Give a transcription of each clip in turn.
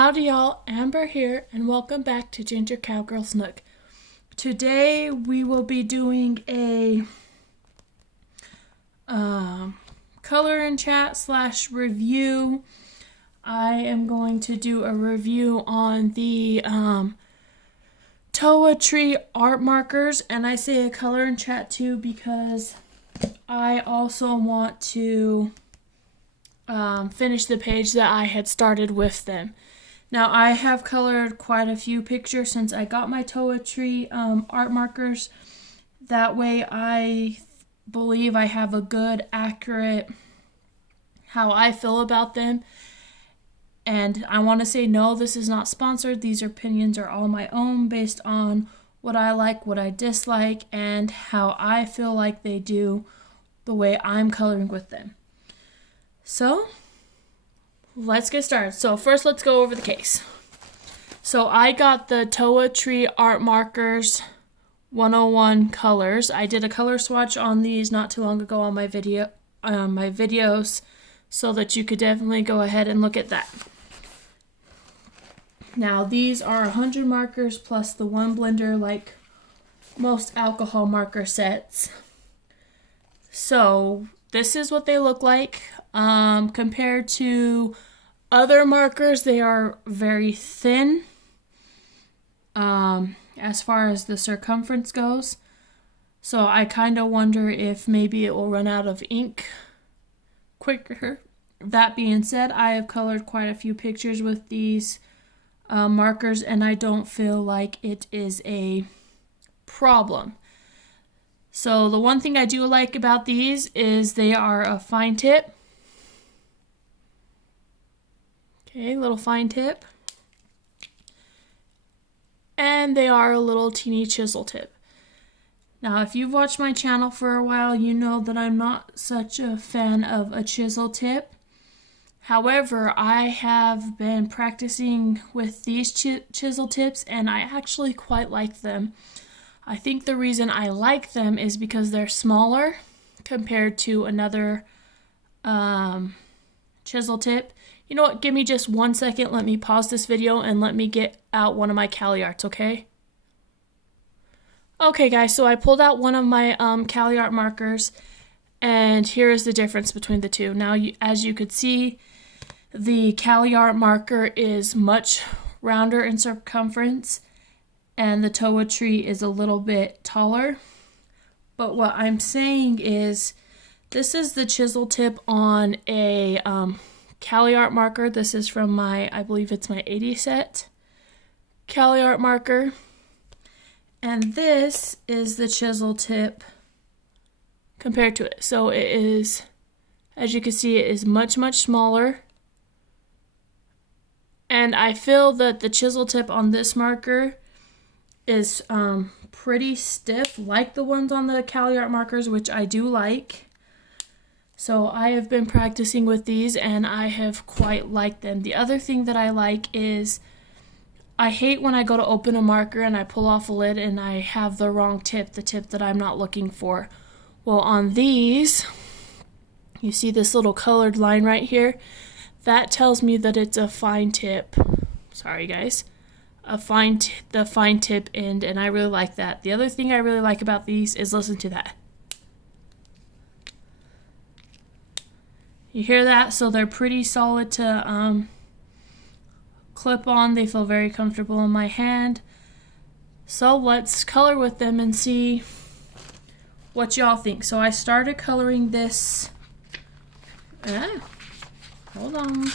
Howdy y'all, Amber here, and welcome back to Ginger Cowgirl's Nook. Today we will be doing a color and chat / review. I am going to do a review on the Taotree art markers, and I say a color and chat too because I also want to finish the page that I had started with them. Now, I have colored quite a few pictures since I got my Taotree art markers. That way I believe I have a good, accurate how I feel about them. And I want to say, no, this is not sponsored. These opinions are all my own based on what I like, what I dislike, and how I feel like they do the way I'm coloring with them. So, let's get started. So first, let's go over the case. So I got the Taotree Art Markers 101 colors. I did a color swatch on these not too long ago on my videos, so that you could definitely go ahead and look at that. Now these are 100 markers plus the one blender, like most alcohol marker sets. So this is what they look like. Compared to other markers, they are very thin as far as the circumference goes. So I kind of wonder if maybe it will run out of ink quicker. That being said, I have colored quite a few pictures with these markers, and I don't feel like it is a problem. So the one thing I do like about these is they are a fine tip. Okay, little fine tip. And they are a little teeny chisel tip. Now, if you've watched my channel for a while, you know that I'm not such a fan of a chisel tip. However, I have been practicing with these chisel tips, and I actually quite like them. I think the reason I like them is because they're smaller compared to another chisel tip. You know what? Give me just 1 second. Let me pause this video and let me get out one of my Cali arts, okay? Okay, guys, so I pulled out one of my Cali art markers, and here is the difference between the two. Now, as you could see, the Cali art marker is much rounder in circumference, and the Taotree is a little bit taller. But what I'm saying is, this is the chisel tip on a Cali art marker. This is from I believe it's my 80 set Cali art marker. And this is the chisel tip compared to it. So it is, as you can see, it is much, much smaller. And I feel that the chisel tip on this marker is pretty stiff, like the ones on the Cali art markers, which I do like. So I have been practicing with these, and I have quite liked them. The other thing that I like is, I hate when I go to open a marker and I pull off a lid and I have the wrong tip, the tip that I'm not looking for. Well, on these, you see this little colored line right here? That tells me that it's a fine tip. Sorry, guys. The fine tip end, and I really like that. The other thing I really like about these is, listen to that. You hear that? So they're pretty solid to clip on. They feel very comfortable in my hand. So let's color with them and see what y'all think. So I started coloring this. Hold on.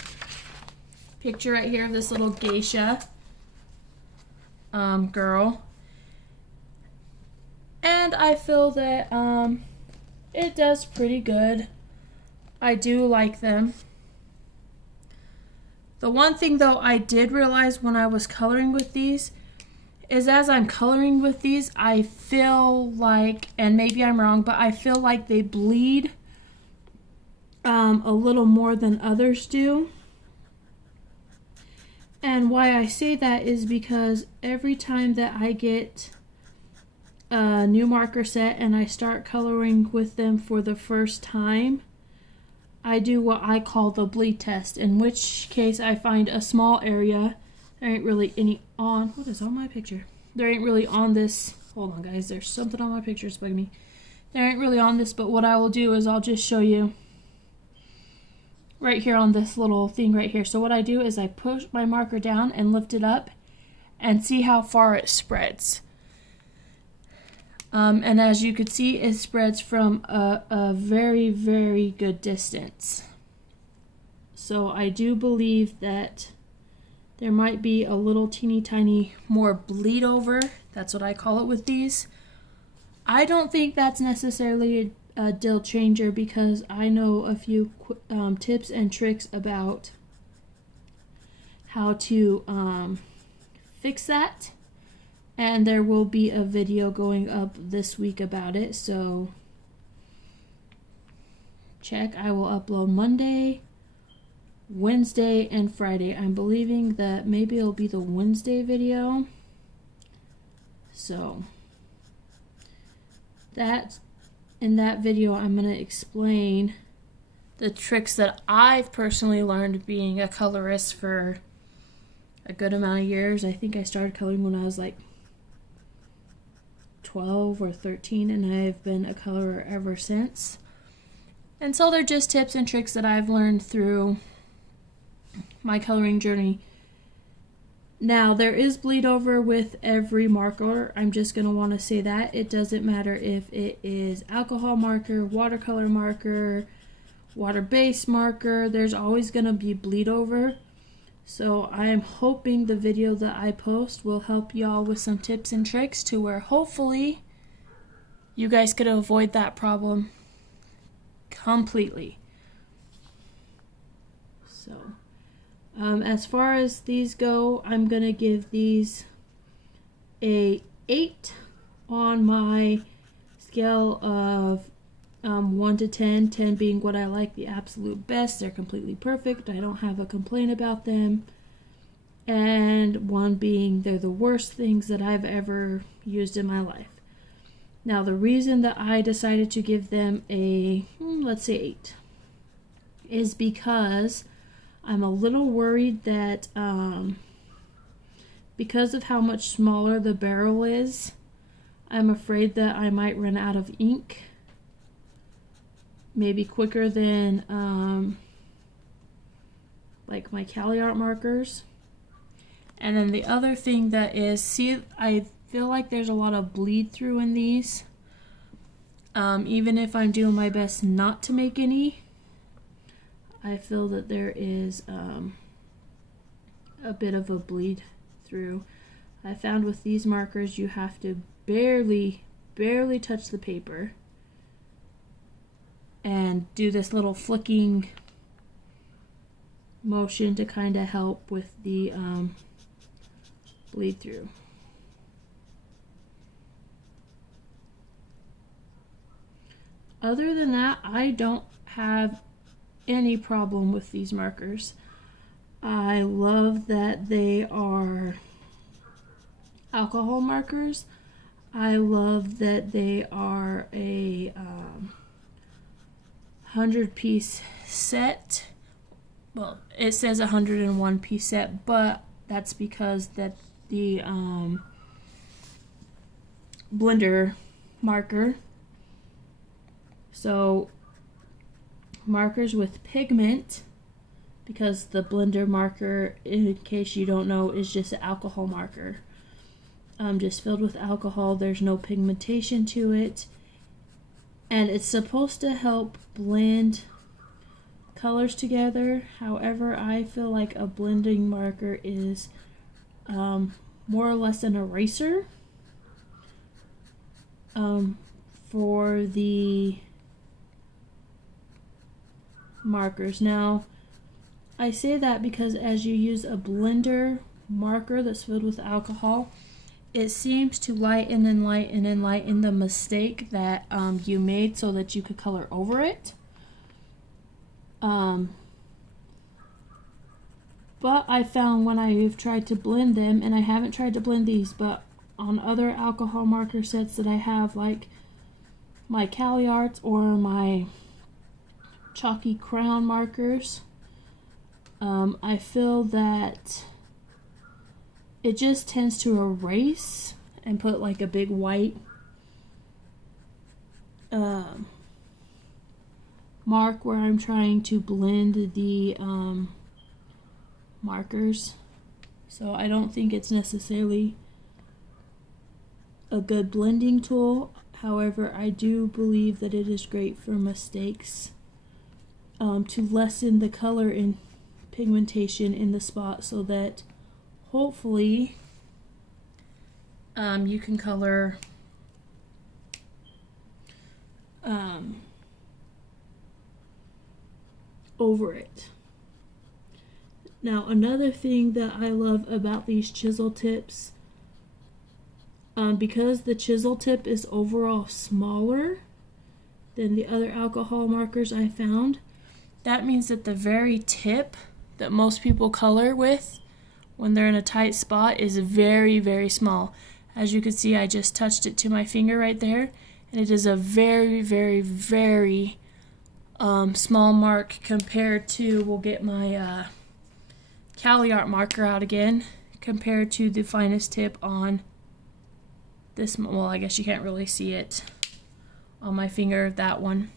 Picture right here of this little geisha girl. And I feel that it does pretty good. I do like them. The one thing though I did realize when I was coloring with these is, as I'm coloring with these, I feel like, and maybe I'm wrong, but I feel like they bleed a little more than others do. And why I say that is because every time that I get a new marker set and I start coloring with them for the first time, I do what I call the bleed test, in which case I find a small area. There ain't really any on. What is on my picture? There ain't really on this. Hold on, guys. There's something on my picture that's bugging me. There ain't really on this, but what I will do is I'll just show you right here on this little thing right here. So what I do is I push my marker down and lift it up and see how far it spreads. And as you can see, it spreads from a very, very good distance. So I do believe that there might be a little teeny tiny more bleed over. That's what I call it with these. I don't think that's necessarily a deal changer, because I know a few tips and tricks about how to fix that. And there will be a video going up this week about it, so check. I will upload Monday, Wednesday, and Friday. I'm believing that maybe it'll be the Wednesday video. So that in that video, I'm going to explain the tricks that I've personally learned being a colorist for a good amount of years. I think I started coloring when I was like 12 or 13, and I've been a colorer ever since. And so they're just tips and tricks that I've learned through my coloring journey. Now, there is bleed over with every marker. I'm just going to want to say that. It doesn't matter if it is alcohol marker, watercolor marker, water-based marker. There's always going to be bleed over. So I am hoping the video that I post will help y'all with some tips and tricks to where hopefully you guys could avoid that problem completely. So as far as these go, I'm going to give these a 8 on my scale of 1 to 10, 10 being what I like the absolute best. They're completely perfect. I don't have a complaint about them. And 1 being they're the worst things that I've ever used in my life. Now, the reason that I decided to give them a, let's say 8, is because I'm a little worried that because of how much smaller the barrel is, I'm afraid that I might run out of ink maybe quicker than like my Cali Art markers. And then the other thing that is, see, I feel like there's a lot of bleed through in these. Even if I'm doing my best not to make any, I feel that there is a bit of a bleed through. I found with these markers you have to barely touch the paper and do this little flicking motion to kind of help with the bleed through. Other than that, I don't have any problem with these markers. I love that they are alcohol markers. I love that they are a 100-piece set. Well, it says 101-piece set, but that's because that the blender marker. So markers with pigment, because the blender marker, in case you don't know, is just an alcohol marker. Just filled with alcohol. There's no pigmentation to it. And it's supposed to help blend colors together. However, I feel like a blending marker is more or less an eraser for the markers. Now, I say that because as you use a blender marker that's filled with alcohol, it seems to lighten and lighten and lighten the mistake that you made so that you could color over it. But I found when I've tried to blend them, and I haven't tried to blend these, but on other alcohol marker sets that I have, like my Cali Arts or my chalky crown markers. I feel that it just tends to erase and put like a big white mark where I'm trying to blend the markers. So I don't think it's necessarily a good blending tool. However, I do believe that it is great for mistakes, to lessen the color and pigmentation in the spot so that hopefully you can color over it. Now, another thing that I love about these chisel tips, because the chisel tip is overall smaller than the other alcohol markers I found, that means that the very tip that most people color with when they're in a tight spot is very, very small. As you can see, I just touched it to my finger right there, and it is a very, very, very small mark compared to, we'll get my Cali Art marker out again, compared to the finest tip on this. Well, I guess you can't really see it on my finger, that one.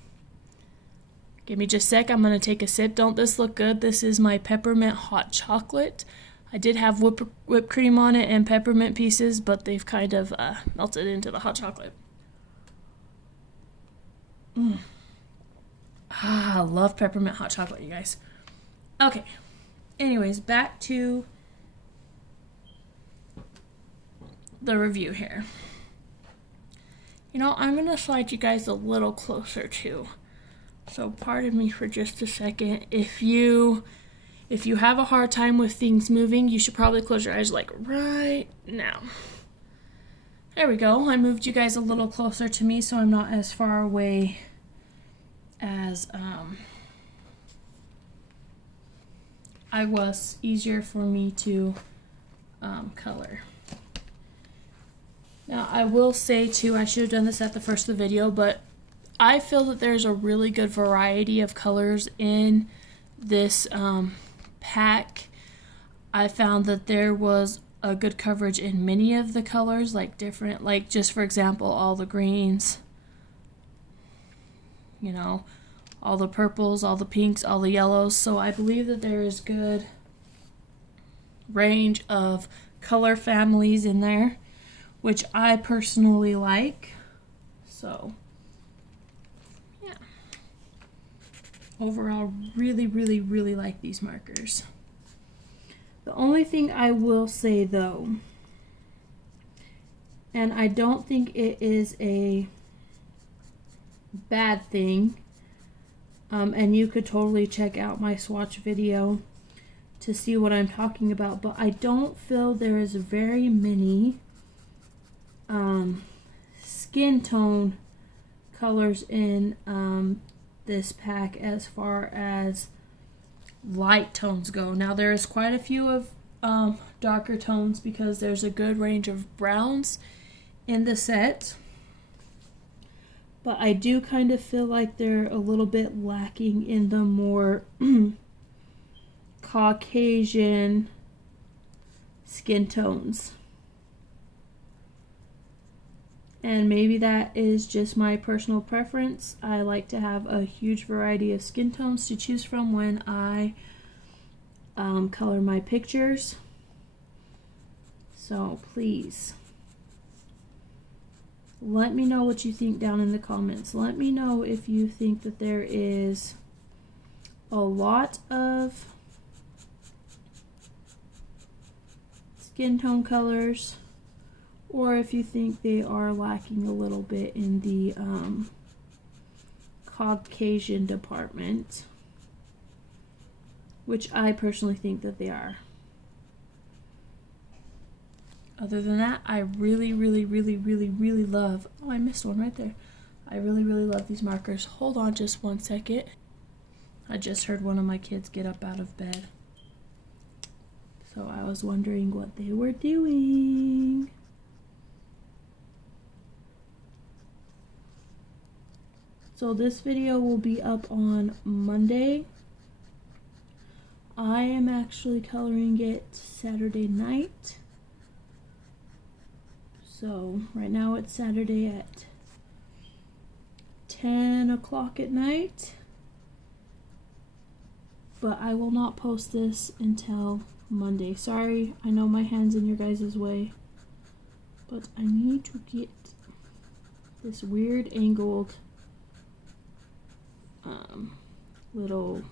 Give me just a sec, I'm going to take a sip. Don't this look good? This is my peppermint hot chocolate. I did have whipped cream on it and peppermint pieces, but they've kind of melted into the hot chocolate. I love peppermint hot chocolate, you guys. Okay, anyways, back to the review here. You know, I'm going to slide you guys a little closer too. So pardon me for just a second. If you have a hard time with things moving, you should probably close your eyes like right now. There we go. I moved you guys a little closer to me so I'm not as far away as I was. Easier for me to color. Now I will say too, I should have done this at the first of the video, but I feel that there's a really good variety of colors in this pack. I found that there was a good coverage in many of the colors, like different, like just for example, all the greens, you know, all the purples, all the pinks, all the yellows. So I believe that there is good range of color families in there, which I personally like. So yeah, overall really, really, really like these markers. The only thing I will say though, and I don't think it is a bad thing, and you could totally check out my swatch video to see what I'm talking about, but I don't feel there is very many skin tone colors in this pack as far as light tones go. Now there is quite a few of darker tones because there's a good range of browns in the set, but I do kind of feel like they're a little bit lacking in the more Caucasian skin tones. And maybe that is just my personal preference. I like to have a huge variety of skin tones to choose from when I color my pictures. So please, let me know what you think down in the comments. Let me know if you think that there is a lot of skin tone colors, or if you think they are lacking a little bit in the Caucasian department, which I personally think that they are. Other than that, I really, really, really, really, really love, oh, I missed one right there. I really, really love these markers. Hold on just one second. I just heard one of my kids get up out of bed. So I was wondering what they were doing. So this video will be up on Monday. I am actually coloring it Saturday night. So right now it's Saturday at 10 o'clock at night. But I will not post this until Monday. Sorry, I know my hand's in your guys' way. But I need to get this weird angled little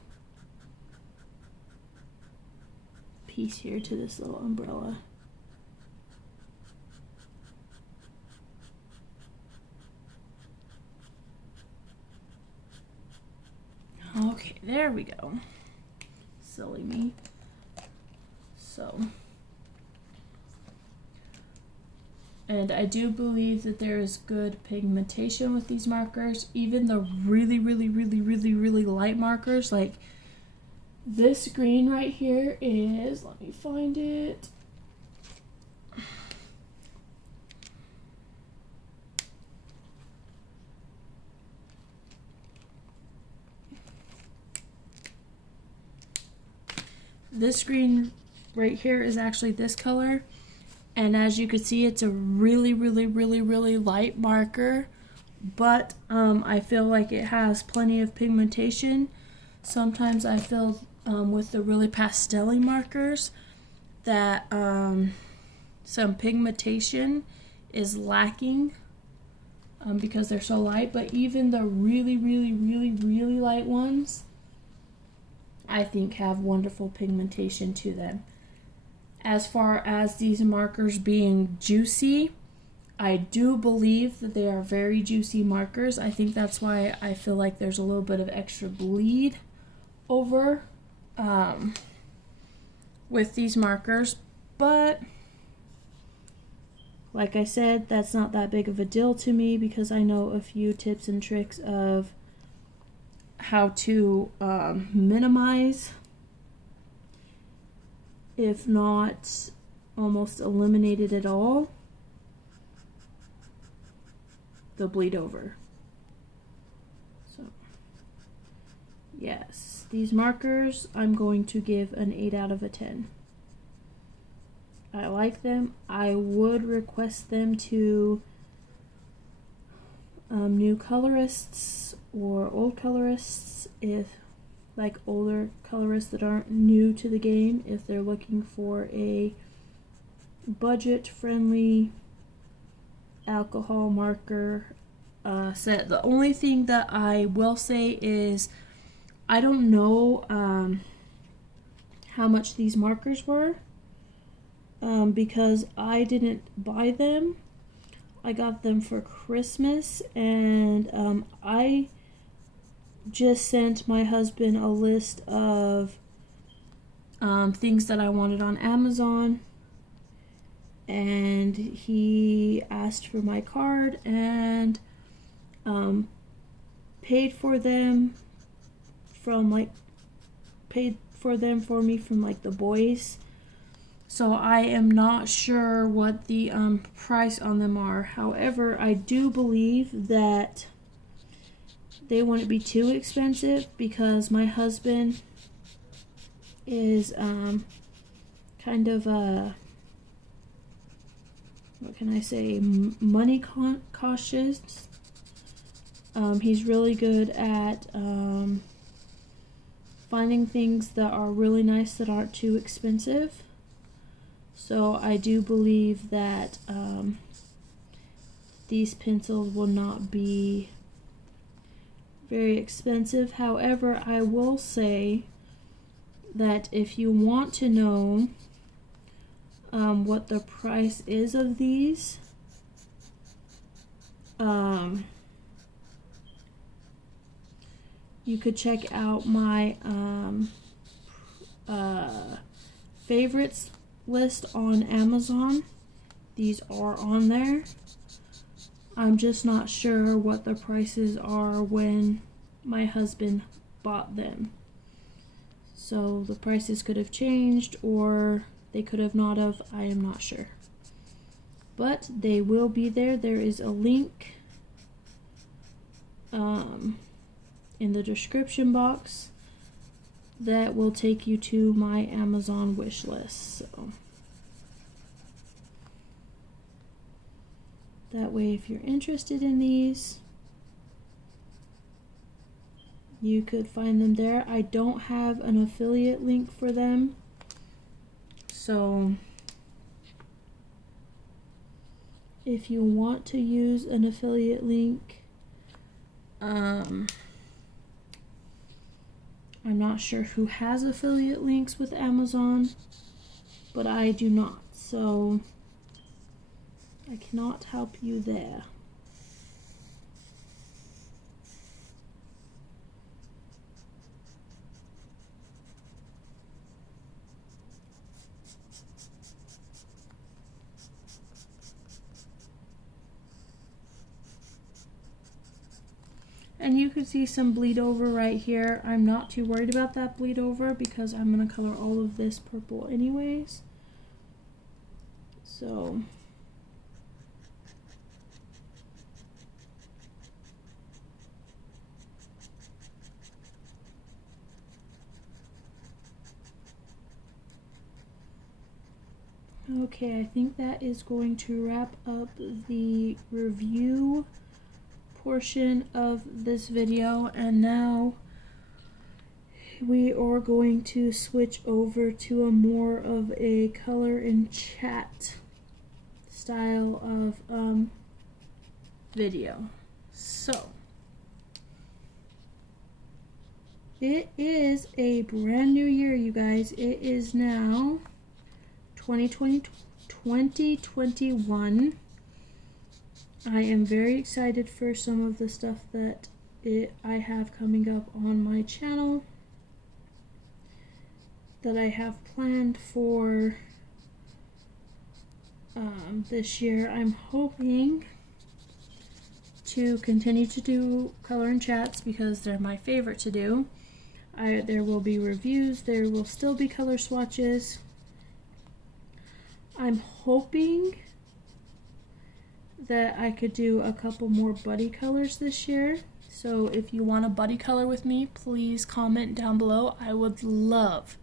piece here to this little umbrella. Okay, there we go. Silly me. So, and I do believe that there is good pigmentation with these markers. Even the really light markers, like this green right here is, let me find it. This green right here is actually this color, and as you can see, it's a really light marker, but I feel like it has plenty of pigmentation. Sometimes I feel with the really pastel-y markers that some pigmentation is lacking because they're so light, but even the really light ones I think have wonderful pigmentation to them. As far as these markers being juicy, I do believe that they are very juicy markers. I think that's why I feel like there's a little bit of extra bleed over with these markers, but like I said, that's not that big of a deal to me because I know a few tips and tricks of how to minimize, if not almost eliminate it at all, the bleed over. So yes, these markers I'm going to give an 8 out of a 10. I like them. I would request them to new colorists or old colorists, if like older colorists that aren't new to the game, if they're looking for a budget friendly alcohol marker set. The only thing that I will say is I don't know how much these markers were because I didn't buy them. I got them for Christmas, and I just sent my husband a list of things that I wanted on Amazon, and he asked for my card and paid for them for me from like the boys. So I am not sure what the price on them are. However, I do believe that they wouldn't be too expensive because my husband is kind of a, what can I say, money cautious. He's really good at finding things that are really nice that aren't too expensive. So I do believe that these pencils will not be very expensive. However, I will say that if you want to know what the price is of these, you could check out my favorites list on Amazon. These are on there. I'm just not sure what the prices are when my husband bought them. So the prices could have changed or they could have not have. I am not sure. But they will be there. There is a link in the description box that will take you to my Amazon wish list. So that way, if you're interested in these, you could find them there. I don't have an affiliate link for them, so if you want to use an affiliate link, I'm not sure who has affiliate links with Amazon, but I do not, so I cannot help you there. And you can see some bleed over right here. I'm not too worried about that bleed over because I'm going to color all of this purple anyways. So okay, I think that is going to wrap up the review portion of this video, and now we are going to switch over to a more of a color and chat style of video. So it is a brand new year, you guys. It is now 2021. I am very excited for some of the stuff that I have coming up on my channel, that I have planned for this year. I'm hoping to continue to do color and chats because they're my favorite to do. There will be reviews, there will still be color swatches. I'm hoping that I could do a couple more buddy colors this year. So if you want a buddy color with me, please comment down below. I would love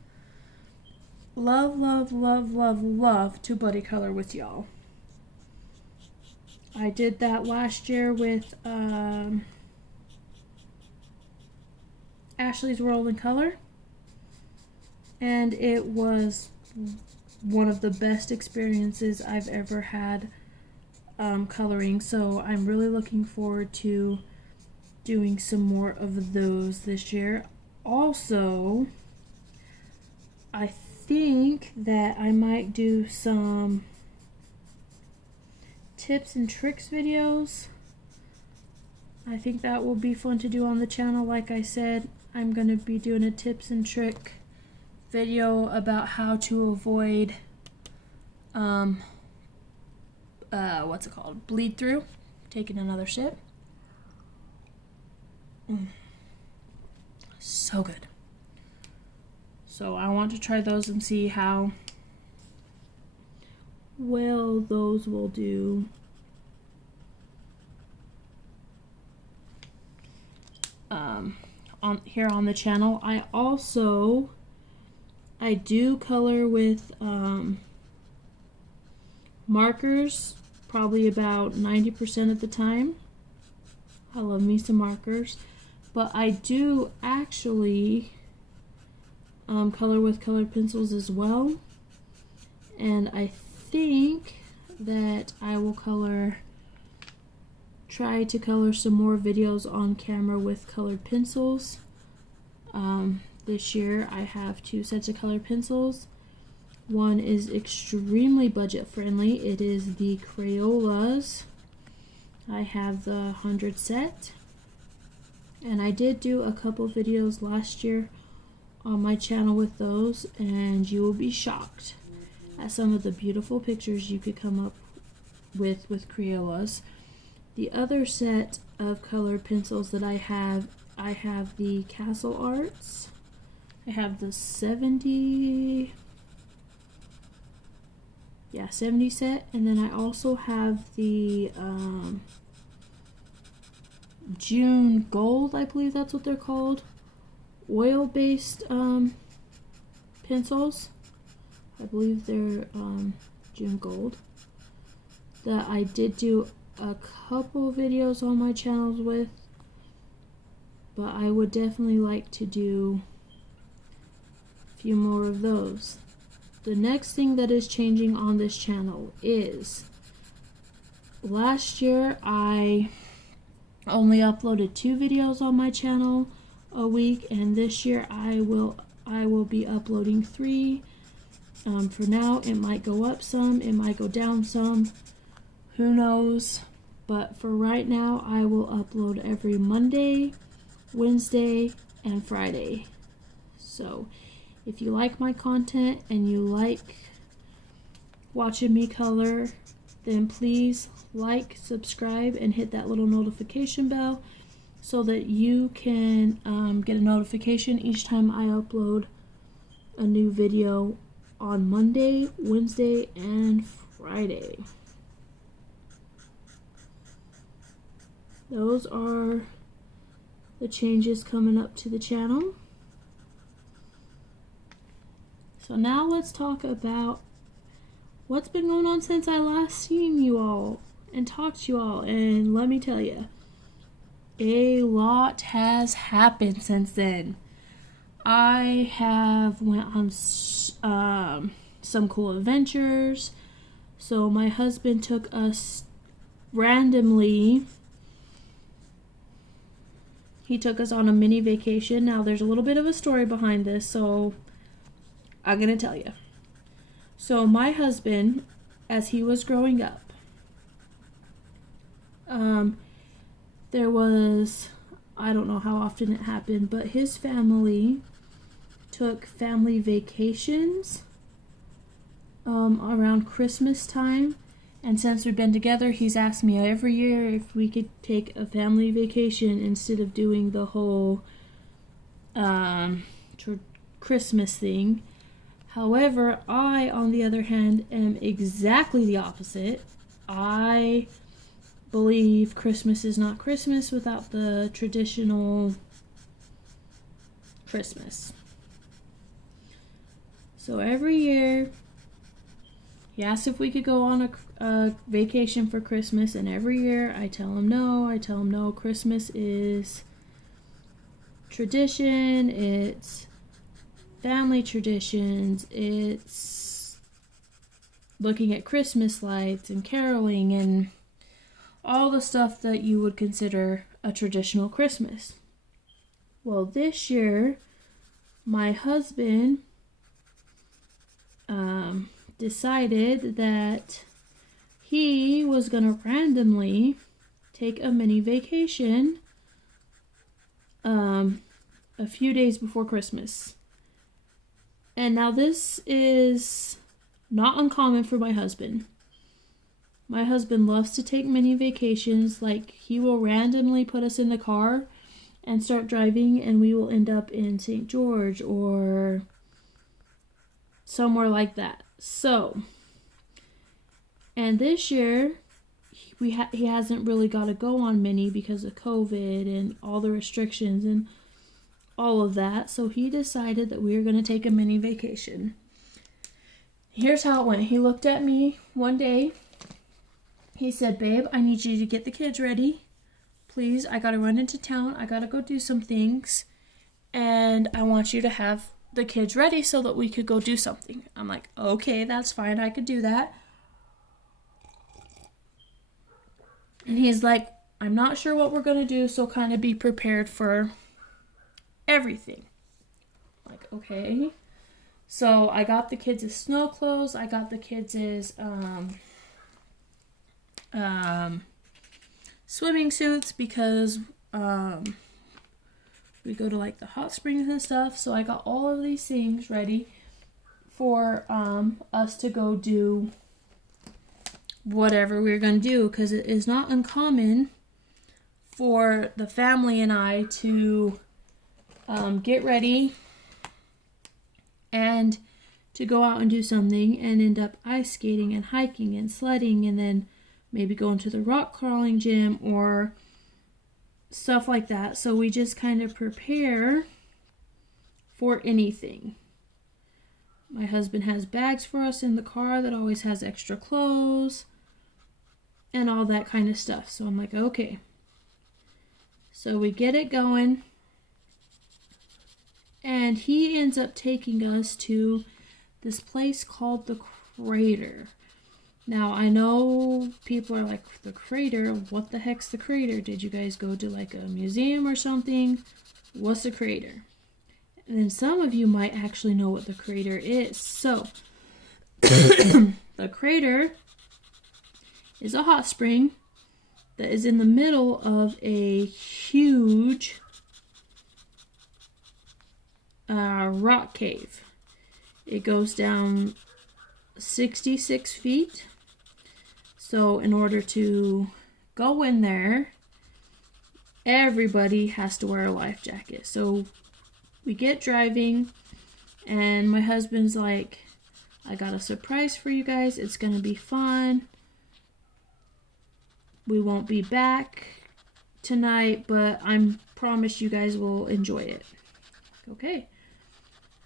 to buddy color with y'all. I did that last year with Ashley's World in Color, and it was one of the best experiences I've ever had coloring, so I'm really looking forward to doing some more of those this year. Also, I think that I might do some tips and tricks videos. I think that will be fun to do on the channel. Like I said, I'm going to be doing a tips and trick video about how to avoid what's it called? Bleed through. Taking another sip. So good. So I want to try those and see how well those will do. Here on the channel. I do color with markers probably about 90% of the time. I love me some markers, but I do actually color with colored pencils as well, and I think that I will try to color some more videos on camera with colored pencils. This year I have 2 sets of colored pencils. One is extremely budget friendly. It is the Crayolas. I have the 100 set, and I did do a couple videos last year on my channel with those, and you will be shocked at some of the beautiful pictures you could come up with Crayolas. The other set of colored pencils that I have the Castle Arts. I have the 70 set, and then I also have the June Gold, I believe that's what they're called. Oil-based pencils. I believe they're June Gold. That I did do a couple videos on my channels with. But I would definitely like to do a few more of those. The next thing that is changing on this channel is last year I only uploaded 2 videos on my channel a week, and this year I will be uploading 3. For now, it might go up some, it might go down some, who knows, but for right now I will upload every Monday, Wednesday, and Friday. So if you like my content and you like watching me color, then please like, subscribe, and hit that little notification bell so that you can get a notification each time I upload a new video on Monday, Wednesday, and Friday. Those are the changes coming up to the channel. So now let's talk about what's been going on since I last seen you all and talked to you all. And let me tell you, a lot has happened since then. I have went on some cool adventures. So my husband took us randomly. He took us on a mini vacation. Now there's a little bit of a story behind this, so I'm gonna tell you. So my husband, as he was growing up, there was, I don't know how often it happened, but his family took family vacations around Christmas time. And since we've been together, he's asked me every year if we could take a family vacation instead of doing the whole Christmas thing. However, I, on the other hand, am exactly the opposite. I believe Christmas is not Christmas without the traditional Christmas. So every year, he asked if we could go on a vacation for Christmas, and every year I tell him no. I tell him no, Christmas is tradition, it's family traditions, it's looking at Christmas lights and caroling and all the stuff that you would consider a traditional Christmas. Well, this year, my husband decided that he was going to randomly take a mini vacation a few days before Christmas. And now this is not uncommon for my husband. My husband loves to take mini vacations. Like, he will randomly put us in the car and start driving, and we will end up in St. George or somewhere like that. So, and this year, he hasn't really got to go on mini because of COVID and all the restrictions and all of that. So he decided that we were going to take a mini vacation. Here's how it went. He looked at me one day. He said, "Babe, I need you to get the kids ready. Please, I got to run into town. I got to go do some things. And I want you to have the kids ready so that we could go do something." I'm like, okay, that's fine. I could do that. And he's like, "I'm not sure what we're going to do, so kind of be prepared for everything." I'm like, okay. So I got the kids' snow clothes. I got the kids' swimming suits because we go to like the hot springs and stuff. So I got all of these things ready for us to go do whatever we're going to do, because it is not uncommon for the family and I to get ready and to go out and do something and end up ice skating and hiking and sledding and then maybe going to the rock crawling gym or stuff like that. So we just kind of prepare for anything. My husband has bags for us in the car that always has extra clothes and all that kind of stuff. So I'm like, okay. So we get it going. And he ends up taking us to this place called the Crater. Now, I know people are like, the Crater? What the heck's the Crater? Did you guys go to like a museum or something? What's the Crater? And then some of you might actually know what the Crater is. So, the Crater is a hot spring that is in the middle of a huge rock cave. It goes down 66 feet. So in order to go in there, everybody has to wear a life jacket. So we get driving, and my husband's like, I got a surprise for you guys. It's going to be fun. We won't be back tonight, but I promise you guys will enjoy it. Okay.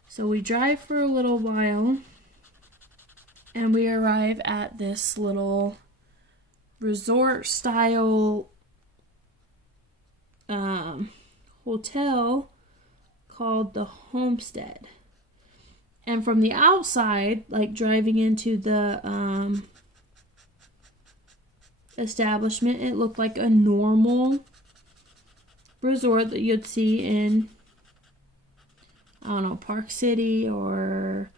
So we drive for a little while, and we arrive at this little resort-style hotel called the Homestead. And from the outside, like driving into the establishment, it looked like a normal resort that you'd see in, I don't know, Park City or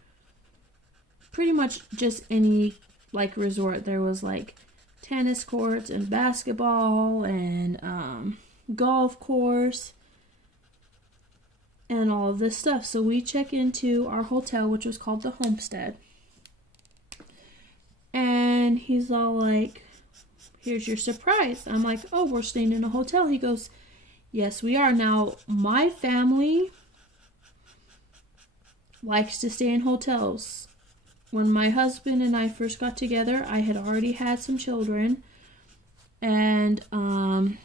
pretty much just any like resort. There was like tennis courts and basketball and golf course and all of this stuff. So we check into our hotel, which was called the Homestead. And he's all like, here's your surprise. I'm like, oh, we're staying in a hotel. He goes, yes, we are. Now, my family likes to stay in hotels. When my husband and I first got together, I had already had some children. And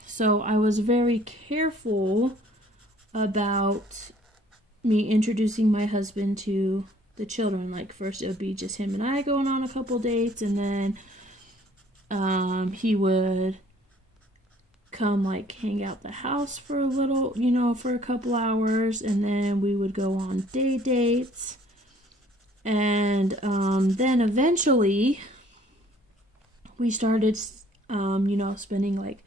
so I was very careful about me introducing my husband to the children. Like, first it would be just him and I going on a couple dates, and then he would come like hang out the house for a little, for a couple hours, and then we would go on day dates. And then eventually we started spending like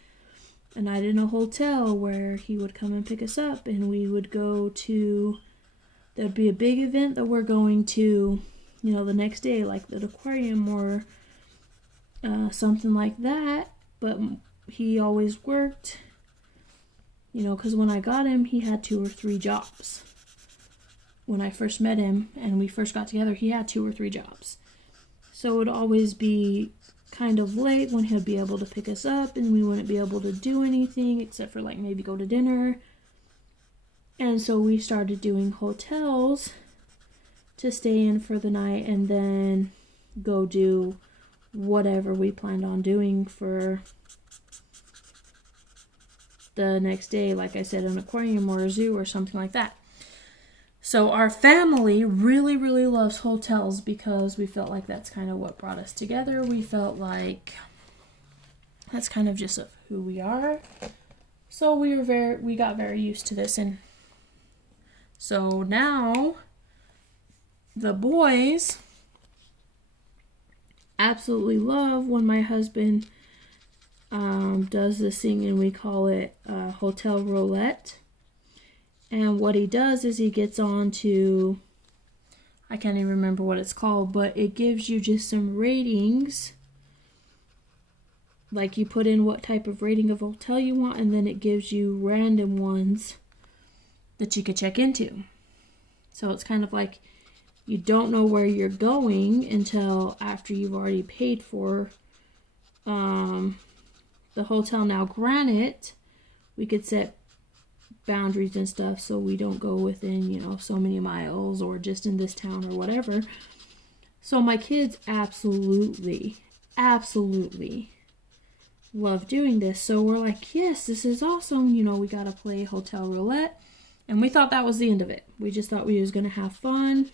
a night in a hotel where he would come and pick us up, and we would go to, there'd be a big event that we're going to, the next day, like the aquarium or something like that. But he always worked, because when I got him, he had 2 or 3 jobs. When I first met him and we first got together, he had 2 or 3 jobs. So it would always be kind of late when he'd be able to pick us up, and we wouldn't be able to do anything except for like maybe go to dinner. And so we started doing hotels to stay in for the night and then go do whatever we planned on doing for the next day. Like I said, an aquarium or a zoo or something like that. So our family really, really loves hotels because we felt like that's kind of what brought us together. We felt like that's kind of just who we are. So we got very used to this. And so now the boys absolutely love when my husband does this thing, and we call it hotel roulette. And what he does is he gets on to, I can't even remember what it's called, but it gives you just some ratings. Like you put in what type of rating of hotel you want, and then it gives you random ones that you could check into. So it's kind of like you don't know where you're going until after you've already paid for the hotel. Now, granted, we could set boundaries and stuff so we don't go within, so many miles or just in this town or whatever. So my kids absolutely love doing this. So we're like, yes, this is awesome. You know, we got to play hotel roulette. And we thought that was the end of it. We just thought we was going to have fun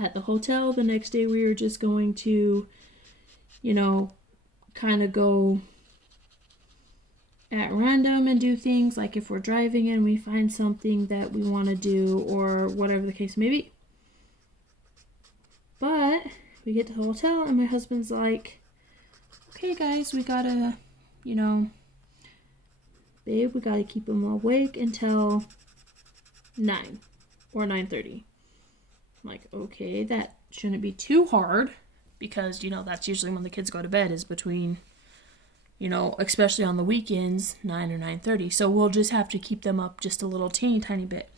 at the hotel. The next day we were just going to, you know, kind of go at random and do things. Like if we're driving and we find something that we want to do or whatever the case may be. But we get to the hotel and my husband's like, okay guys, we gotta, you know, babe, we gotta keep him awake until 9 or 9:30. I'm like, okay, that shouldn't be too hard because, you know, that's usually when the kids go to bed is between, you know, especially on the weekends, 9 or 9:30. So we'll just have to keep them up just a little teeny tiny bit.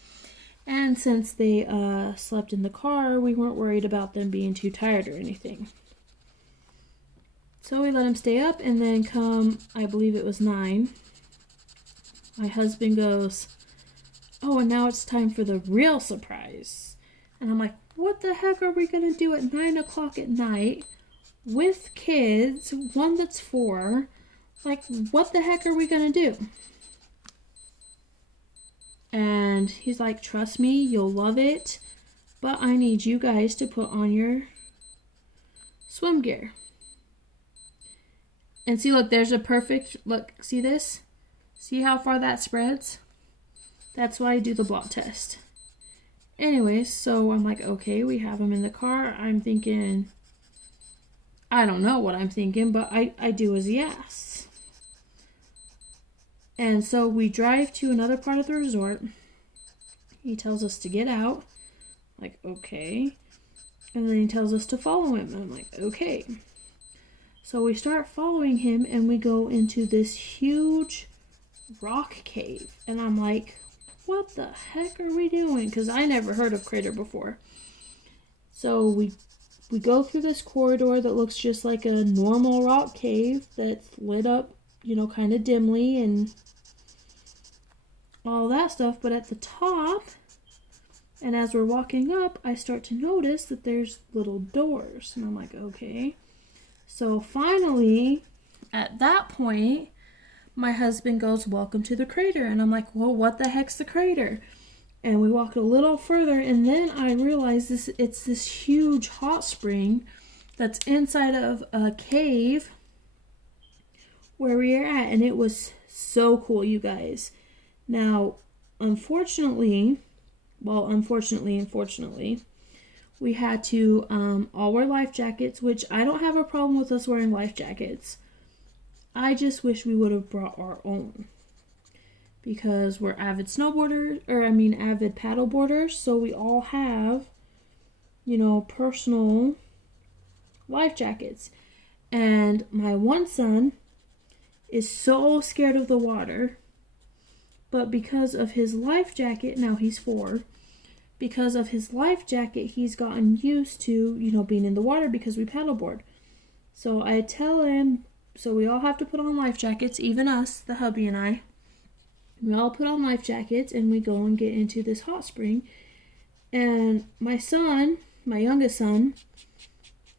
And since they slept in the car, we weren't worried about them being too tired or anything. So we let them stay up, and then come, I believe it was 9, my husband goes, oh, and now it's time for the real surprise. And I'm like, what the heck are we going to do at 9 o'clock at night with kids, one that's 4? Like, what the heck are we going to do? And he's like, trust me, you'll love it, but I need you guys to put on your swim gear. And see, look, there's a perfect, look, see this? See how far that spreads? That's why I do the blot test. Anyways, so I'm like, okay, we have them in the car. I'm thinking, I don't know what I'm thinking, but I do as yes. And so we drive to another part of the resort. He tells us to get out. Like, okay. And then he tells us to follow him. And I'm like, okay. So we start following him and we go into this huge rock cave. And I'm like, what the heck are we doing? Because I never heard of Crater before. So we go through this corridor that looks just like a normal rock cave that's lit up, you know, kind of dimly and all that stuff. But at the top, and as we're walking up, I start to notice that there's little doors. And I'm like, okay. So finally, at that point, my husband goes, welcome to the crater. And I'm like, well, what the heck's the crater? And we walk a little further, and then I realize it's this huge hot spring that's inside of a cave where we are at. And it was so cool, you guys. Now, unfortunately, we had to all wear life jackets, which I don't have a problem with us wearing life jackets. I just wish we would have brought our own because we're avid avid paddle boarders. So we all have, you know, personal life jackets. And my one son is so scared of the water, but because of his life jacket, now he's 4, because of his life jacket, he's gotten used to, you know, being in the water because we paddleboard. So I tell him, so we all have to put on life jackets, even us, the hubby and I. We all put on life jackets and we go and get into this hot spring. And my son, my youngest son,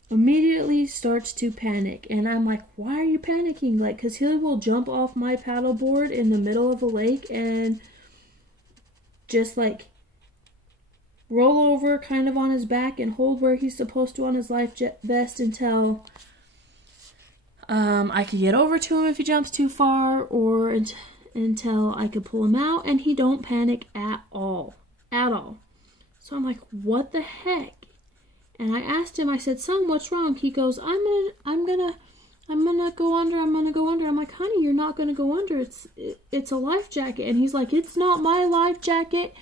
immediately starts to panic. And I'm like, why are you panicking? Like, because he will jump off my paddleboard in the middle of a lake and just like roll over kind of on his back and hold where he's supposed to on his life vest until I could get over to him if he jumps too far, or until I could pull him out, and he don't panic at all. So I'm like, what the heck? And I asked him, I said, son, what's wrong? He goes, I'm gonna go under. I'm like, honey, you're not gonna go under. It's a life jacket. And he's like, it's not my life jacket,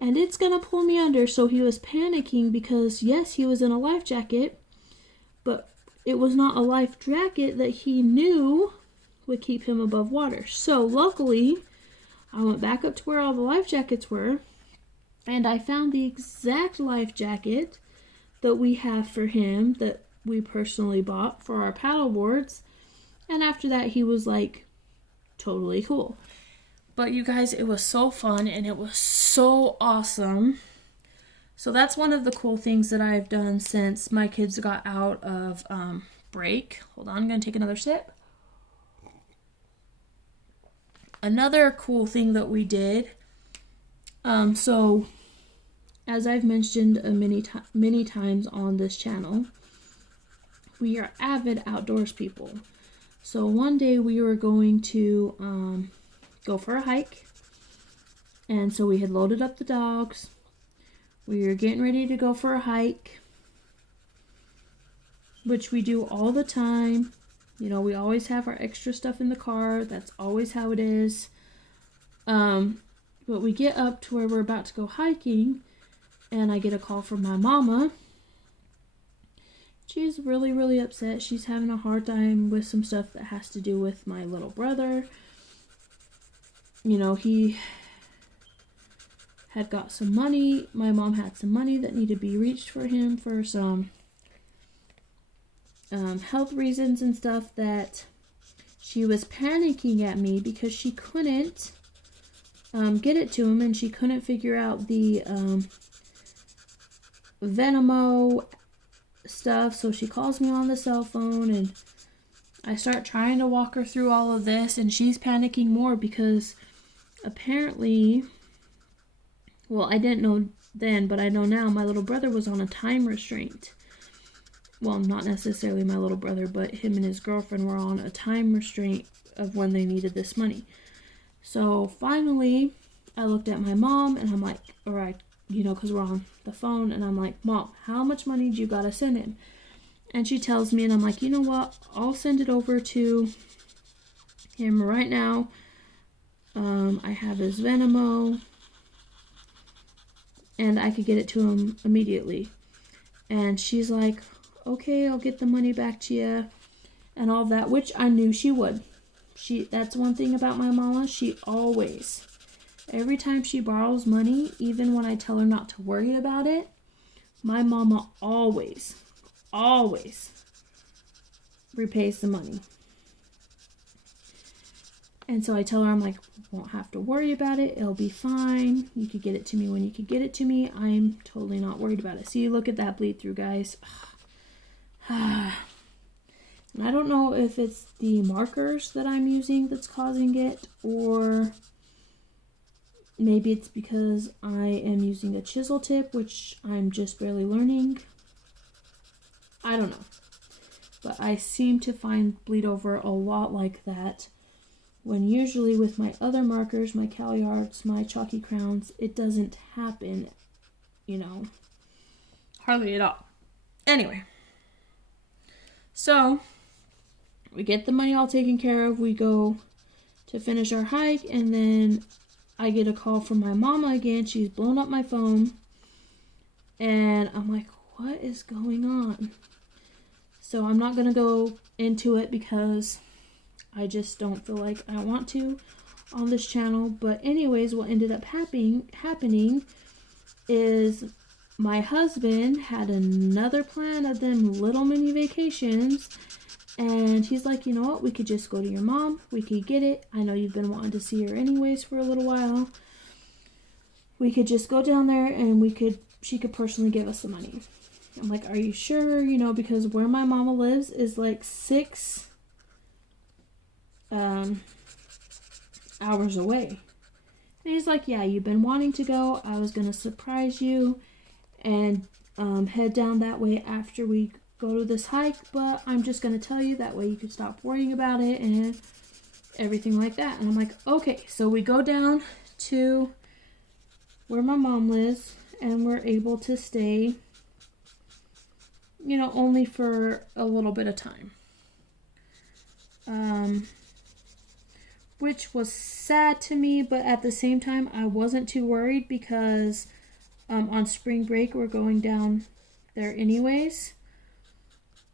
and it's gonna pull me under. So he was panicking because yes, he was in a life jacket, but it was not a life jacket that he knew would keep him above water. So luckily, I went back up to where all the life jackets were, and I found the exact life jacket that we have for him that we personally bought for our paddle boards. And after that, he was like totally cool. But you guys, it was so fun and it was so awesome. So that's one of the cool things that I've done since my kids got out of break. Hold on, I'm going to take another sip. Another cool thing that we did, so as I've mentioned many times on this channel, we are avid outdoors people. So one day we were going to go for a hike, and so we had loaded up the dogs. We were getting ready to go for a hike, which we do all the time. You know, we always have our extra stuff in the car. That's always how it is. But we get up to where we're about to go hiking, and I get a call from my mama. She's really, really upset. She's having a hard time with some stuff that has to do with my little brother. You know, he had got some money. My mom had some money that needed to be reached for him for some health reasons and stuff, that she was panicking at me because she couldn't get it to him, and she couldn't figure out the Venmo stuff. So she calls me on the cell phone, and I start trying to walk her through all of this, and she's panicking more because apparently, well, I didn't know then, but I know now, my little brother was on a time restraint. Well, not necessarily my little brother, but him and his girlfriend were on a time restraint of when they needed this money. So finally, I looked at my mom, and I'm like, all right, you know, because we're on the phone, and I'm like, Mom, how much money do you got to send him? And she tells me, and I'm like, you know what? I'll send it over to him right now. I have his Venmo, and I could get it to him immediately. And she's like, okay, I'll get the money back to you, and all that, which I knew she would. That's one thing about my mama. She always, every time she borrows money, even when I tell her not to worry about it, my mama always repays the money. And so I tell her, I'm like, won't have to worry about it. It'll be fine. You could get it to me when you could get it to me. I'm totally not worried about it. See, look at that bleed through, guys. And I don't know if it's the markers that I'm using that's causing it, or maybe it's because I am using a chisel tip, which I'm just barely learning. I don't know. But I seem to find bleed over a lot like that, when usually with my other markers, my Cali Arts, my Chalky Crowns, it doesn't happen, you know, hardly at all. Anyway, so we get the money all taken care of. We go to finish our hike, and then I get a call from my mama again. She's blown up my phone, and I'm like, what is going on? So I'm not going to go into it because I just don't feel like I want to on this channel. But anyways, what ended up happening is my husband had another plan of them little mini vacations. And he's like, you know what? We could just go to your mom. We could get it. I know you've been wanting to see her anyways for a little while. We could just go down there, and she could personally give us the money. I'm like, are you sure? You know, because where my mama lives is like 6 hours away. And he's like, yeah, you've been wanting to go. I was going to surprise you and head down that way after we go to this hike, but I'm just going to tell you, that way you can stop worrying about it and everything like that. And I'm like, okay. So we go down to where my mom lives, and we're able to stay, you know, only for a little bit of time. Which was sad to me, but at the same time, I wasn't too worried because on spring break, we're going down there anyways.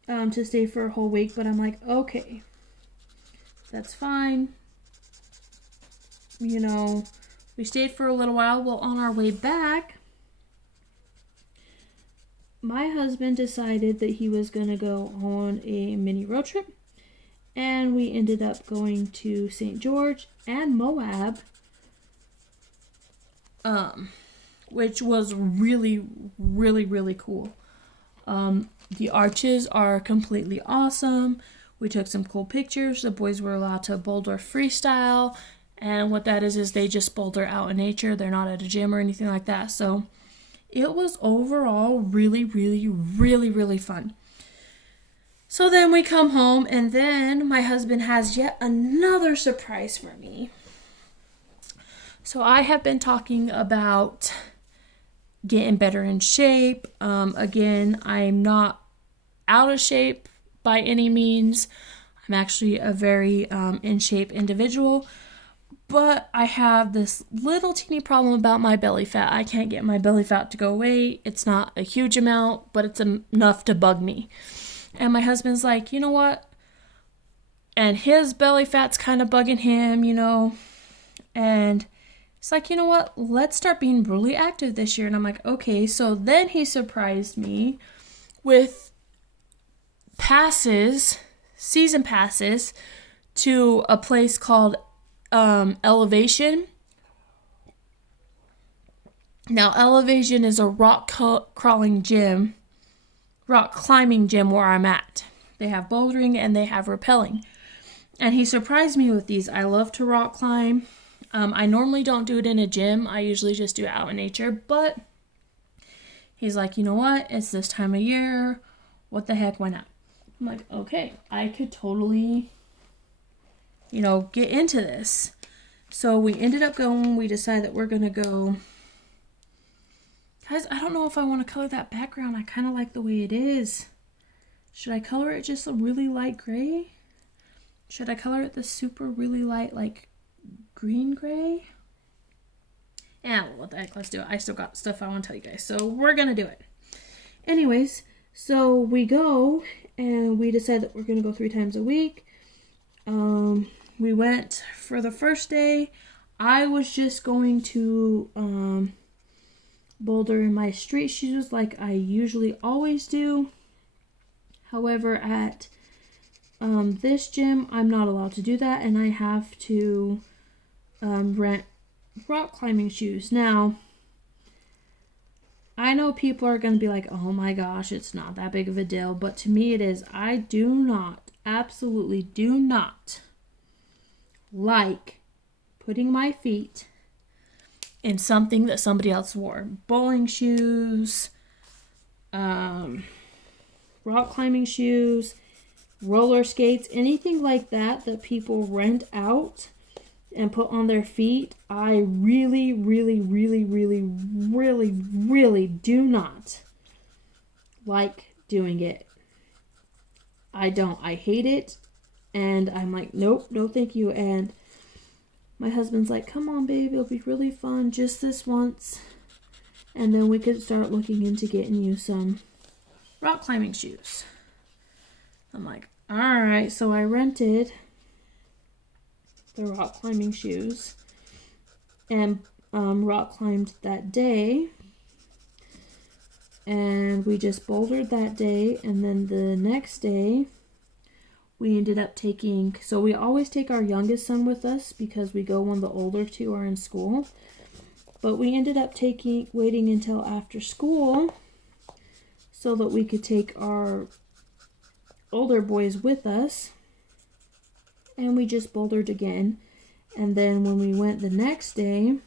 To stay for a whole week, but I'm like, okay, that's fine. You know, we stayed for a little while. Well, on our way back, my husband decided that he was going to go on a mini road trip, and we ended up going to St. George and Moab, which was really, really, really cool. The arches are completely awesome. We took some cool pictures. The boys were allowed to boulder freestyle, And what that is they just boulder out in nature. They're not at a gym or anything like that. So it was overall really, really, really, really fun. So then we come home, and then my husband has yet another surprise for me. So I have been talking about getting better in shape. Again, I'm not out of shape by any means. I'm actually a very in shape individual. But I have this little teeny problem about my belly fat. I can't get my belly fat to go away. It's not a huge amount, but it's enough to bug me. And my husband's like, you know what? And his belly fat's kind of bugging him, And it's like, you know what? Let's start being really active this year. And I'm like, okay. So then he surprised me with season passes to a place called Elevation. Now, Elevation is a rock climbing gym where I'm at. They have bouldering and they have rappelling. And he surprised me with these. I love to rock climb. I normally don't do it in a gym. I usually just do it out in nature. But he's like, you know what? It's this time of year. What the heck? Why not? I'm like, okay, I could totally, get into this. So we ended up going. We decided that we're going to go. Guys, I don't know if I want to color that background. I kind of like the way it is. Should I color it just a really light gray? Should I color it the super really light, like green gray? Yeah, well, what the heck, let's do it. I still got stuff I want to tell you guys. So we're going to do it. Anyways, so we go and we decide that we're going to go 3 times a week. We went for the first day. I was just going to boulder in my street shoes like I usually always do. However, at this gym, I'm not allowed to do that, and I have to rent rock climbing shoes. Now, I know people are going to be like, oh my gosh, it's not that big of a deal, but to me it is. I absolutely do not like putting my feet in something that somebody else wore. Bowling shoes, rock climbing shoes, roller skates, anything like that people rent out and put on their feet. I really, really, really, really, really, really do not like doing it. I don't. I hate it. And I'm like, nope, no thank you. And my husband's like, come on, babe, it'll be really fun just this once. And then we could start looking into getting you some rock climbing shoes. I'm like, all right. So I rented the rock climbing shoes and rock climbed that day. And we just bouldered that day. And then the next day, we ended up so we always take our youngest son with us because we go when the older 2 are in school. But we ended up waiting until after school so that we could take our older boys with us. And we just bouldered again. And then when we went the next day,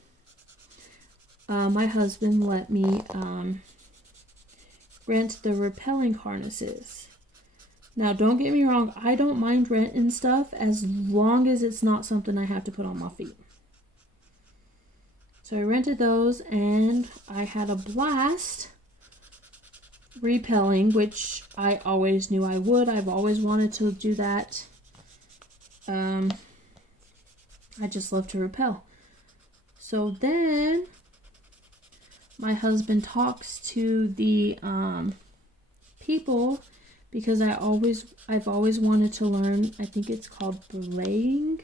my husband let me rent the rappelling harnesses. Now, don't get me wrong, I don't mind renting stuff as long as it's not something I have to put on my feet. So I rented those, and I had a blast rappelling, which I always knew I would. I've always wanted to do that. I just love to rappel. So then my husband talks to the people because I've always wanted to learn. I think it's called belaying,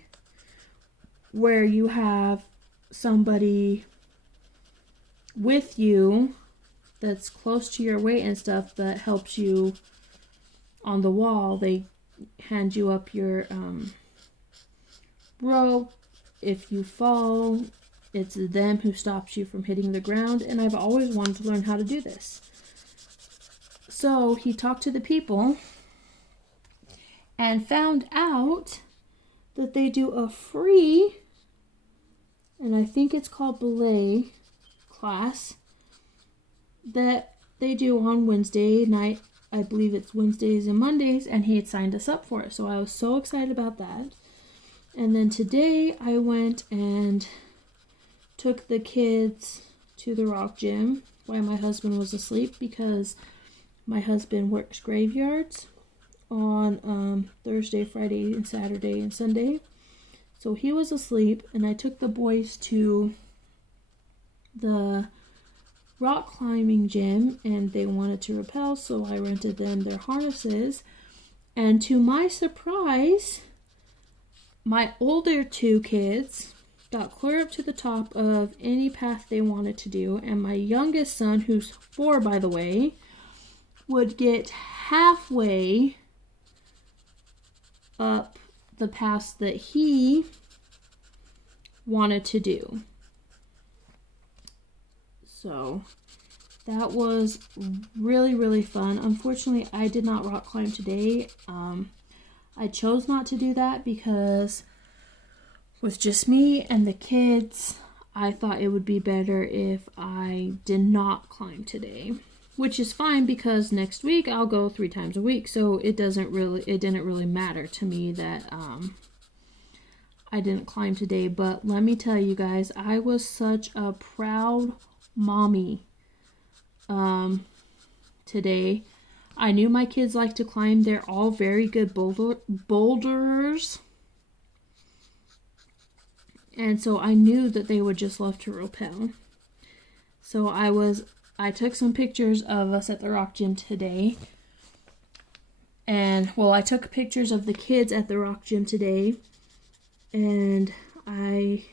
where you have somebody with you that's close to your weight and stuff that helps you on the wall. They hand you up your rope. If you fall, it's them who stops you from hitting the ground, and I've always wanted to learn how to do this. So he talked to the people and found out that they do a free and I think it's called ballet class that they do on Wednesday night. I believe it's Wednesdays and Mondays, and he had signed us up for it. So I was so excited about that. And then today I went and took the kids to the rock gym while my husband was asleep, because my husband works graveyards on Thursday, Friday, and Saturday and Sunday. So he was asleep, and I took the boys to the rock climbing gym, and they wanted to rappel, so I rented them their harnesses. And to my surprise, my older two kids got clear up to the top of any path they wanted to do, and my youngest son, who's 4 by the way, would get halfway up the paths that he wanted to do. So that was really, really fun. Unfortunately, I did not rock climb today. I chose not to do that because with just me and the kids, I thought it would be better if I did not climb today, which is fine because next week I'll go 3 times a week. So it didn't really matter to me that I didn't climb today. But let me tell you guys, I was such a proud mommy today. I knew my kids like to climb. They're all very good boulderers. And so I knew that they would just love to rappel. So I took some pictures of us at the rock gym today. And, well, I took pictures of the kids at the rock gym today. And I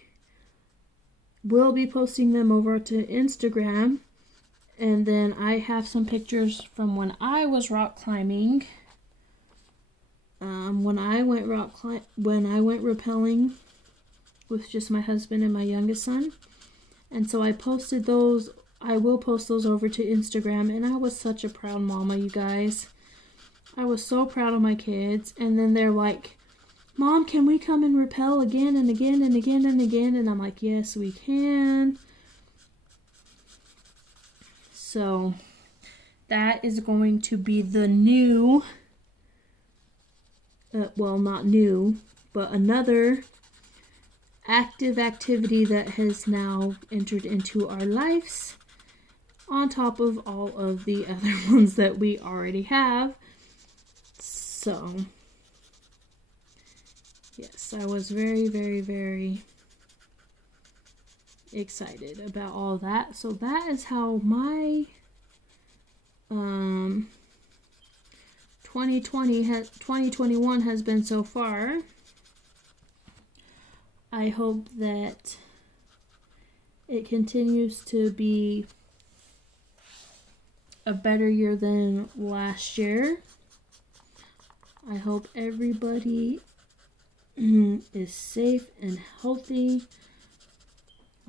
will be posting them over to Instagram. And then I have some pictures from when I was rock climbing. When I went rappelling with just my husband and my youngest son. And so I posted those. I will post those over to Instagram. And I was such a proud mama, you guys. I was so proud of my kids. And then they're like, Mom, can we come and rappel again and again and again and again? And I'm like, yes, we can. So that is going to be the new, well, not new, but another active activity that has now entered into our lives on top of all of the other ones that we already have. So yes, I was very, very, very excited about all that. So that is how my 2021 has been so far. I hope that it continues to be a better year than last year. I hope everybody is safe and healthy.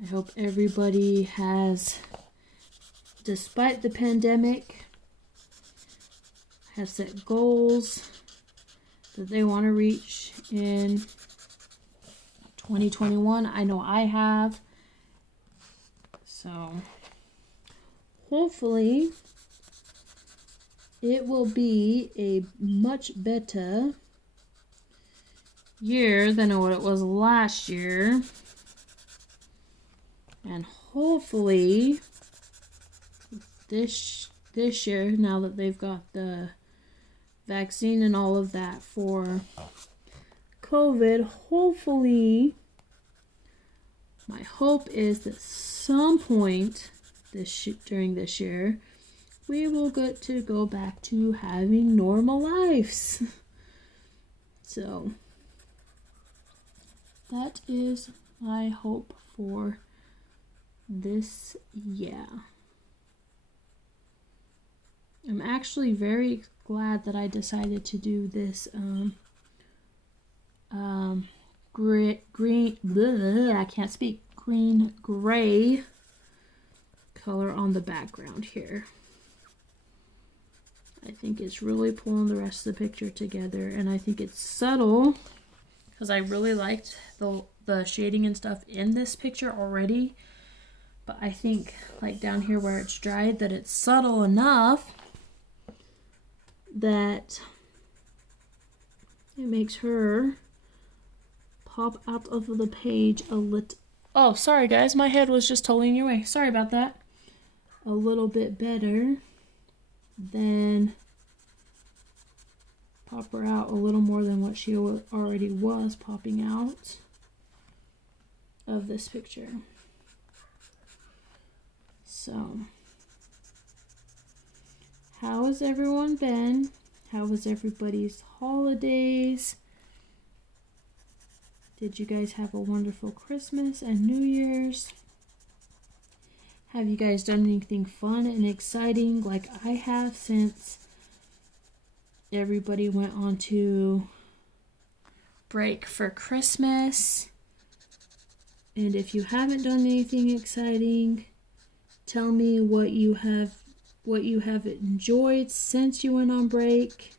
I hope everybody has, despite the pandemic, has set goals that they want to reach in 2021. I know I have. So hopefully it will be a much better year than what it was last year. And hopefully this year, now that they've got the vaccine and all of that for COVID, hopefully, my hope is that some point during this year, we will get to go back to having normal lives. So that is my hope for this year. I'm actually very glad that I decided to do this green gray color on the background here. I think it's really pulling the rest of the picture together, and I think it's subtle because I really liked the shading and stuff in this picture already. But I think like down here where it's dried that it's subtle enough that it makes her pop out of the page a little. Oh, sorry guys, my head was just totally in your way. Sorry about that. A little bit better. Then pop her out a little more than what she already was popping out of this picture. So, how has everyone been? How was everybody's holidays? Did you guys have a wonderful Christmas and New Year's? Have you guys done anything fun and exciting like I have since everybody went on to break for Christmas? And if you haven't done anything exciting, tell me what you have enjoyed since you went on break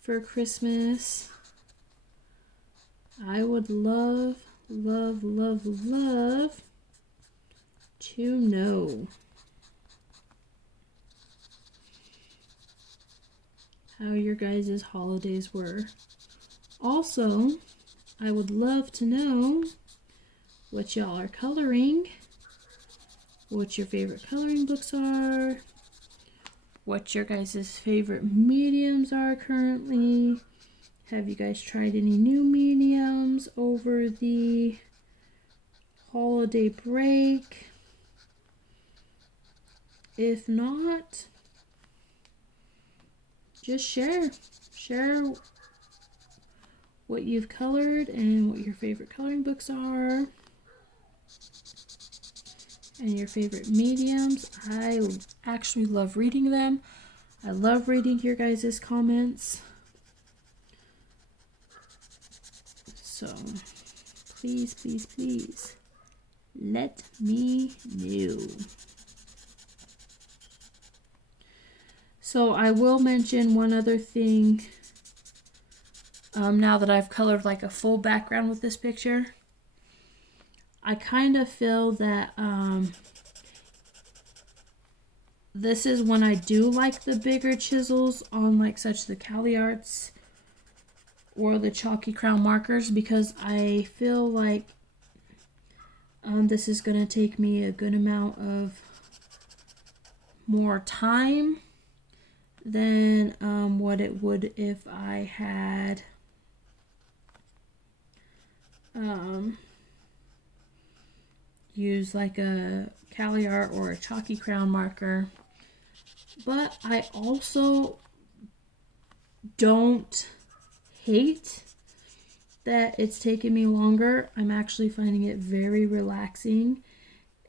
for Christmas. I would love to know how your guys' holidays were. Also, I would love to know what y'all are coloring, what your favorite coloring books are, what your guys' favorite mediums are currently. Have you guys tried any new mediums over the holiday break? If not, just share what you've colored and what your favorite coloring books are and your favorite mediums. I actually love reading them. I love reading your guys' comments. So please let me know. So I will mention one other thing. Now that I've colored like a full background with this picture, I kind of feel that this is when I do like the bigger chisels on like such the Cali Arts or the chalky crown markers, because I feel like this is going to take me a good amount of more time than what it would if I had used like a Cali Art or a chalky crown marker. But I also don't hate that it's taken me longer. I'm actually finding it very relaxing,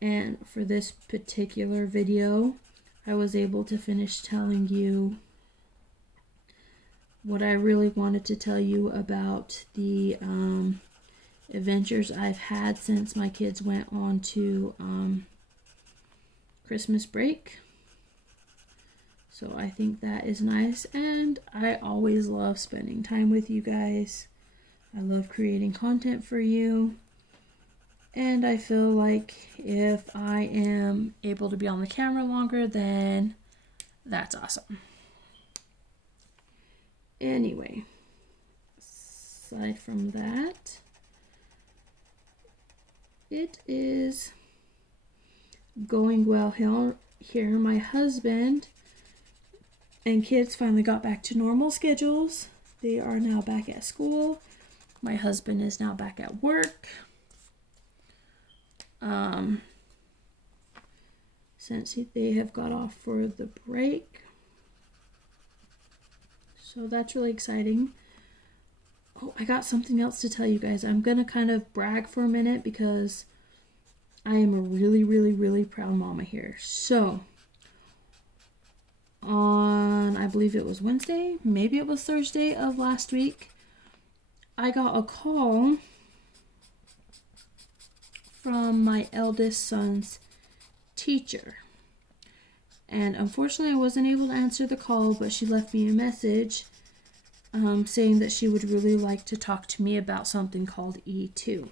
and for this particular video I was able to finish telling you what I really wanted to tell you about the adventures I've had since my kids went on to Christmas break. So I think that is nice, and I always love spending time with you guys. I love creating content for you, and I feel like if I am able to be on the camera longer, then that's awesome. Anyway, aside from that, it is going well here. My husband and kids finally got back to normal schedules. They are now back at school. My husband is now back at work. Since they have got off for the break. So that's really exciting. Oh, I got something else to tell you guys. I'm going to kind of brag for a minute because I am a really proud mama here. So, on, I believe it was Wednesday, maybe it was Thursday of last week, I got a call from my eldest son's teacher. And unfortunately I wasn't able to answer the call, but she left me a message saying that she would really like to talk to me about something called E2.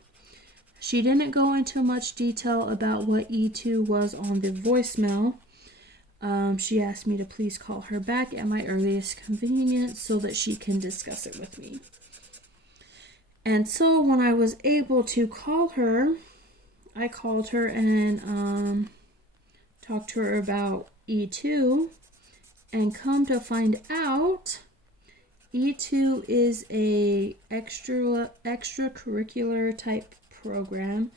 She didn't go into much detail about what E2 was on the voicemail. She asked me to please call her back at my earliest convenience so that she can discuss it with me. And so when I was able to call her, I called her and talked to her about E2, and come to find out, E2 is a extracurricular type program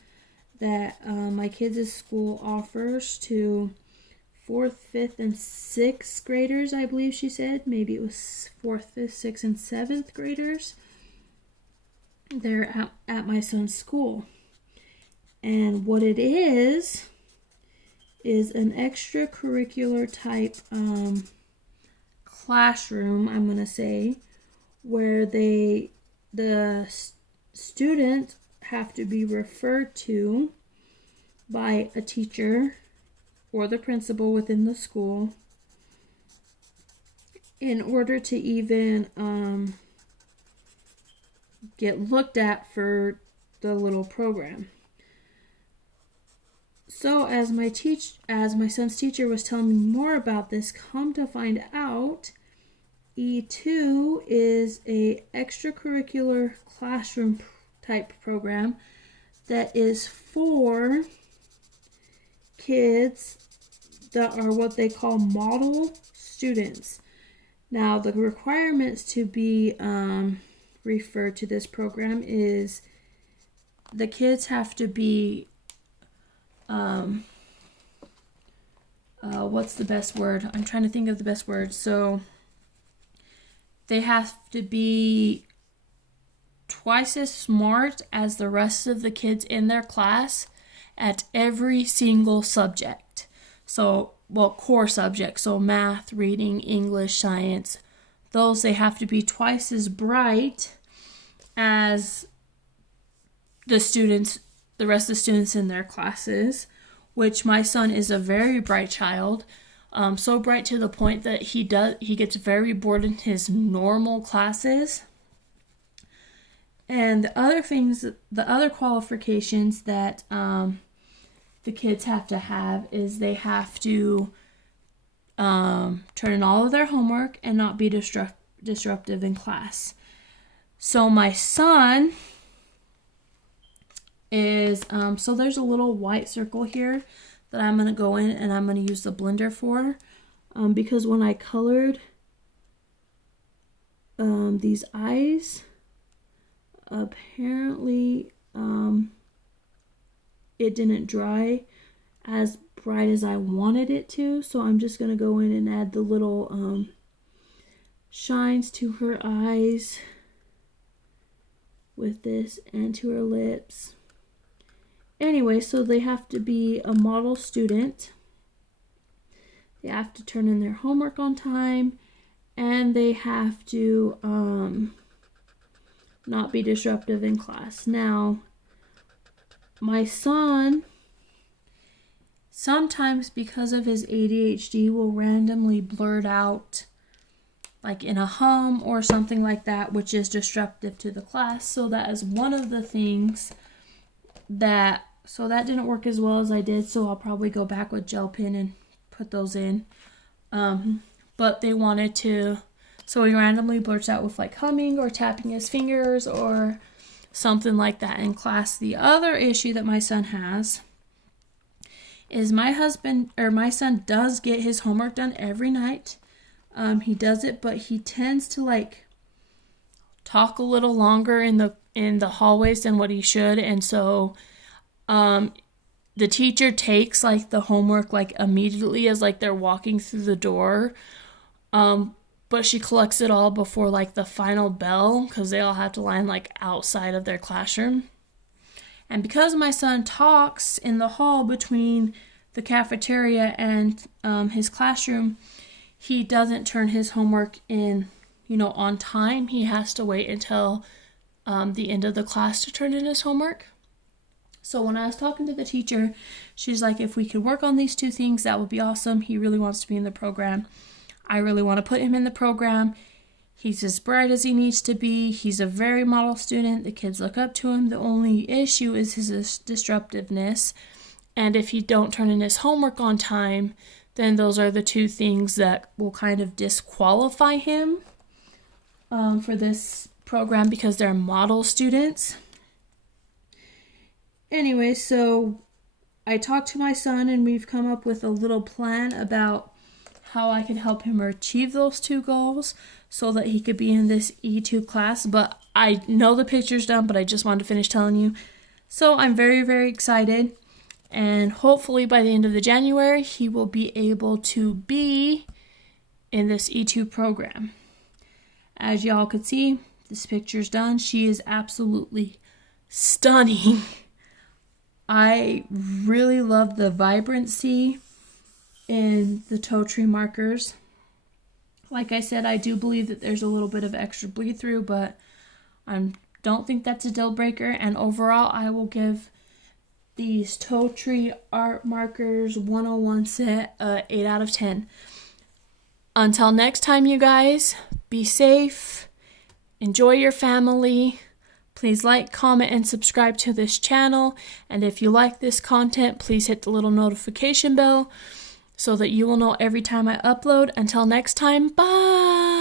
that my kids' school offers to 4th, 5th, and 6th graders, I believe she said. Maybe it was 4th, 5th, 6th, and 7th graders. They're at my son's school. And what it is an extracurricular type classroom, I'm going to say, where the students have to be referred to by a teacher or the principal within the school in order to even get looked at for the little program. So as my son's teacher was telling me more about this, come to find out, E2 is a extracurricular classroom type program that is for kids that are what they call model students. Now, the requirements to be referred to this program is the kids have to be what's the best word? I'm trying to think of the best word. So they have to be twice as smart as the rest of the kids in their class at every single subject. So, core subjects, so math, reading, English, science, those they have to be twice as bright as the rest of the students in their classes, which my son is a very bright child, so bright to the point that he gets very bored in his normal classes. And the other qualifications that the kids have to have is they have to turn in all of their homework and not be disruptive in class. So my son is, so there's a little white circle here that I'm going to go in and I'm going to use the blender for, because when I colored these eyes, apparently it didn't dry as bright as I wanted it to, so I'm just going to go in and add the little shines to her eyes with this and to her lips. Anyway, so they have to be a model student. They have to turn in their homework on time, and they have to not be disruptive in class. Now, my son, sometimes because of his ADHD, will randomly blurt out like in a hum or something like that, which is disruptive to the class. So that is one of the things that didn't work as well as I did, so I'll probably go back with gel pen and put those in. But they wanted to, so he randomly blurts out with like humming or tapping his fingers or something like that in class. The other issue that my son has is my son does get his homework done every night. He does it, but he tends to like talk a little longer in the hallways than what he should, and so the teacher takes like the homework like immediately as like they're walking through the door, but she collects it all before like the final bell because they all have to line like outside of their classroom. And because my son talks in the hall between the cafeteria and his classroom, he doesn't turn his homework in on time. He has to wait until the end of the class to turn in his homework. So when I was talking to the teacher, she's like, if we could work on these two things, that would be awesome. He really wants to be in the program. I really want to put him in the program. He's as bright as he needs to be. He's a very model student. The kids look up to him. The only issue is his disruptiveness. And if he don't turn in his homework on time, then those are the two things that will kind of disqualify him for this program because they're model students. Anyway, so I talked to my son and we've come up with a little plan about how I could help him achieve those two goals so that he could be in this E2 class. But I know the picture's done, but I just wanted to finish telling you. So I'm very, very excited. And hopefully by the end of the January, he will be able to be in this E2 program. As y'all could see, this picture's done. She is absolutely stunning. I really love the vibrancy in the Taotree markers. Like I said, I do believe that there's a little bit of extra bleed through, but I don't think that's a deal breaker. And overall, I will give these Taotree art markers 101 set 8 out of 10. Until next time, you guys, be safe, enjoy your family. Please like, comment, and subscribe to this channel. And if you like this content, please hit the little notification bell so that you will know every time I upload. Until next time, bye!